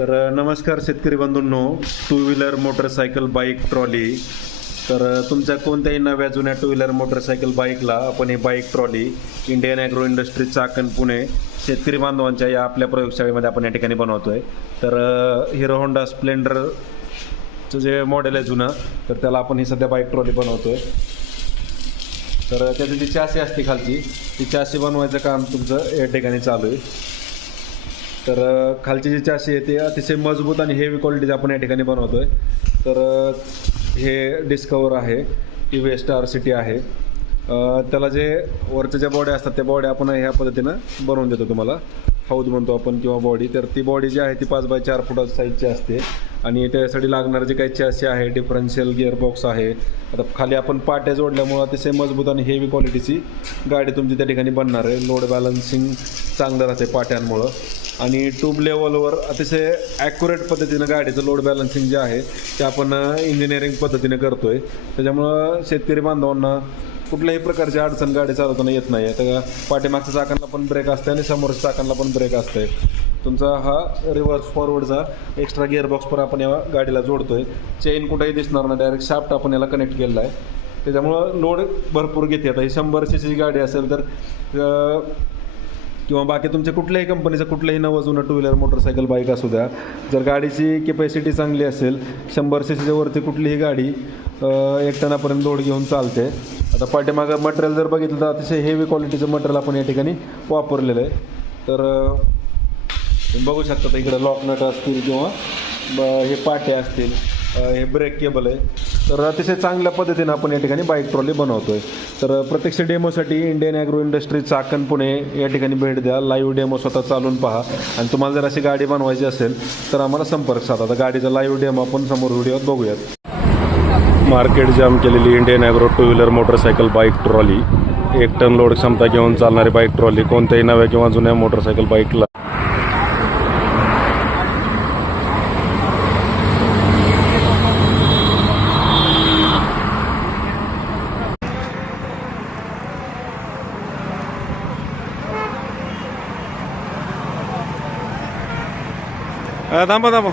नमस्कार शेतकरी बंधूंनो, two wheeler motorcycle bike trolley. तुमच्या कोणत्याही नव्या जुन्या टू व्हीलर मोटरसायकल बाईकला आपण ही bike trolley Indian agro industry Chakan Pune शेतकरी बांधवांच्या या आपल्या प्रयोगशाळेमध्ये आपण या ठिकाणी बनवतोय. हिरो होंडा स्प्लेंडरचं जे मॉडेल आहे जुनं, तर त्याला आपण ही सध्या बाईक ट्रॉली बनवतोय. त्याची जी चासी असते खालची, ती चासी बनवायचं काम तुमचं या ठिकाणी चालू आहे. खालची जी चासी आहे ती अतिशय मजबूत आणि हेवी क्वालिटीची आपण या ठिकाणी बनवतोय. हे डिस्कवर आहे, TVS स्टार सिटी आहे. त्याला जे वरच्या ज्या बॉड्या असतात त्या बॉड्या आपण ह्या पद्धतीनं बनवून देतो तुम्हाला. हौद म्हणतो आपण किंवा बॉडी. ती बॉडी जी आहे ती 5x4 फुटाच्या साईजची असते आणि त्यासाठी लागणारे जे काही चॅसी आहे, डिफरन्शियल गिअरबॉक्स आहे. आता खाली आपण पाट्या जोडल्यामुळं अतिशय मजबूत आणि हेवी क्वालिटीची गाडी तुमची त्या ठिकाणी बनणार आहे. लोड बॅलन्सिंग चांगलं राहते पाट्यांमुळं आणि ट्यूब लेवलवर अतिशय ॲक्युरेट पद्धतीनं गाडीचं लोड बॅलन्सिंग जे आहे ते आपण इंजिनिअरिंग पद्धतीने करतो आहे. त्याच्यामुळं शेतकरी बांधवांना कुठल्याही प्रकारची अडचण गाडी चालवताना येत नाही. आता पाठीमागच्या चाकांना पण ब्रेक असते आणि समोरच्या चाकांना पण ब्रेक असते. तुमचा हा रिव्हर्स फॉरवर्डचा एक्स्ट्रा गिअरबॉक्स पण आपण या गाडीला जोडतो आहे. चेन कुठेही दिसणार नाही, डायरेक्ट शाफ्ट आपण याला कनेक्ट केलेला आहे. त्याच्यामुळं लोड भरपूर घेते. आता ही 100 cc गाडी असेल तर किंवा बाकी तुमच्या कुठल्याही कंपनीचं कुठलंही नवं जुनं टू व्हीलर मोटरसायकल बाईक असू द्या, जर गाडीची कॅपॅसिटी चांगली असेल 100 cc वरती कुठलीही गाडी 1 टनापर्यंत लोड घेऊन चालते. आता पाठीमागं मटेरियल जर बघितलं तर अतिशय हेवी क्वालिटीचं मटेरियल आपण या ठिकाणी वापरलेलं आहे. तुम्ही बघू शकता तर इकडे लॉक नट असतील किंवा हे पाटे असतील, हे ब्रेक केबल आहे. अतिशय चांगल्या पद्धतीनं आपण या ठिकाणी बाईक ट्रॉली बनवतो आहे. प्रत्यक्ष डेमोसाठी Indian agro industry Chakan Pune या ठिकाणी भेट द्या. लाईव्ह डेमो स्वतः चालून पहा आणि तुम्हाला जर अशी गाडी बनवायची असेल तर आम्हाला संपर्क साधा. आता गाडीचा लाईव्ह डेमो आपण समोर व्हिडिओत बघूयात. मार्केट जाम केलेली Indian agro two wheeler motorcycle bike trolley, 1 ton load क्षमता घेऊन चालणारी बाईक ट्रॉली कोणत्याही नव्या किंवा जुन्या मोटरसायकल बाईकला थांबा